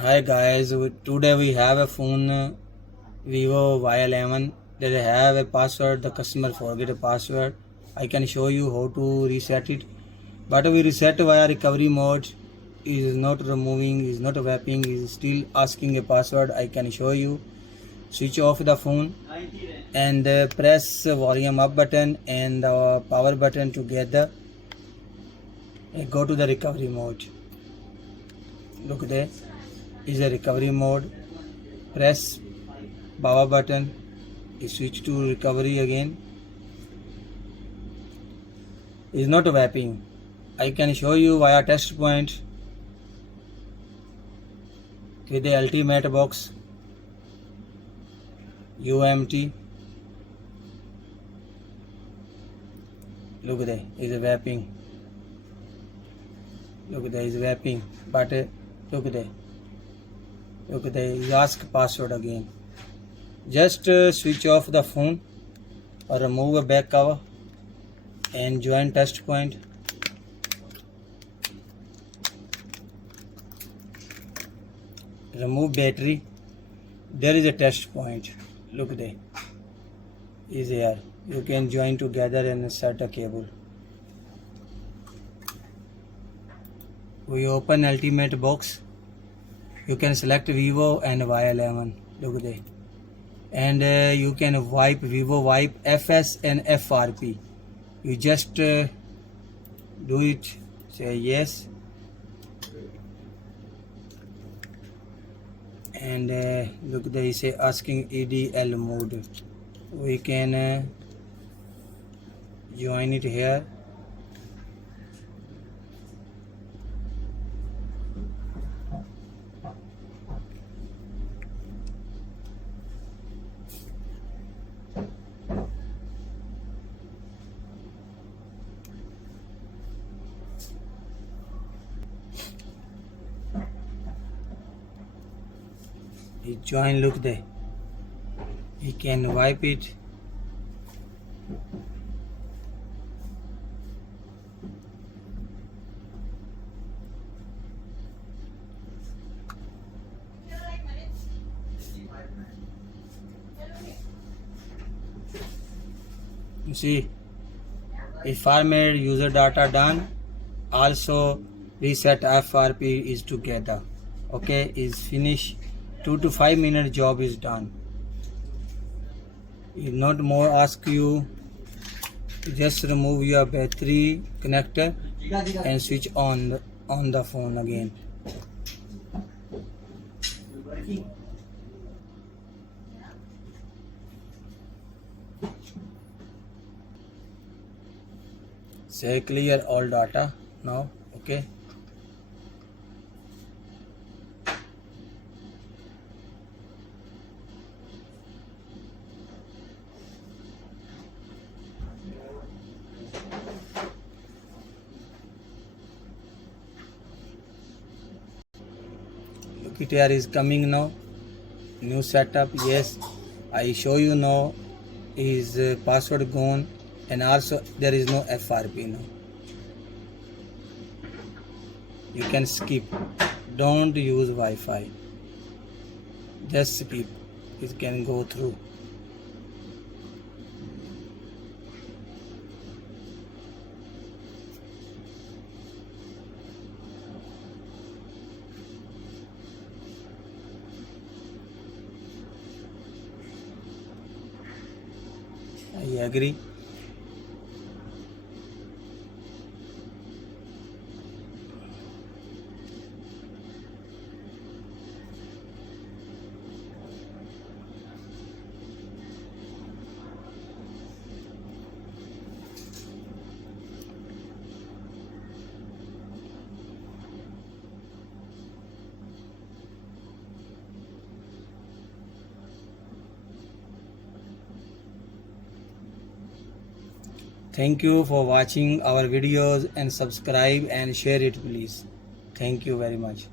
Hi guys, today we have a phone Vivo Y11 that have a password. The customer forget a password. I can show you how to reset it, but we reset via recovery mode. Is not removing, is not wrapping, is still asking a password. I can show you. Switch off the phone and press volume up button and the power button together. Go to the recovery mode. Look there is a recovery mode. Press power button, switch to recovery again. Is not wrapping. I can show you via test point with the ultimate box UMT. Look there is a wrapping. Look there is wrapping, but look there. Look there is ask password again. Just switch off the phone or remove a back cover and join test point. Remove battery. There is a test point. Look there is here. You can join together and insert a cable. We open ultimate box. You can select Vivo and Y11. Look there. And you can wipe Vivo wipe FS and FRP. You just do it, say yes, and look they say asking EDL mode. We can join it here. Join, look there. You can wipe it. You see, if I made user data done, also reset FRP is together. Okay, is finished. 2 to 5 minute job is done. If not more ask you, just remove your battery connector and switch on the phone again. Say clear all data now. Okay. Look, here is coming now. New setup. Yes, I show you now. Is password gone, and also there is no FRP now. You can skip. Don't use Wi-Fi. Just skip. It can go through. I agree. Thank you for watching our videos and subscribe and share it please. Thank you very much.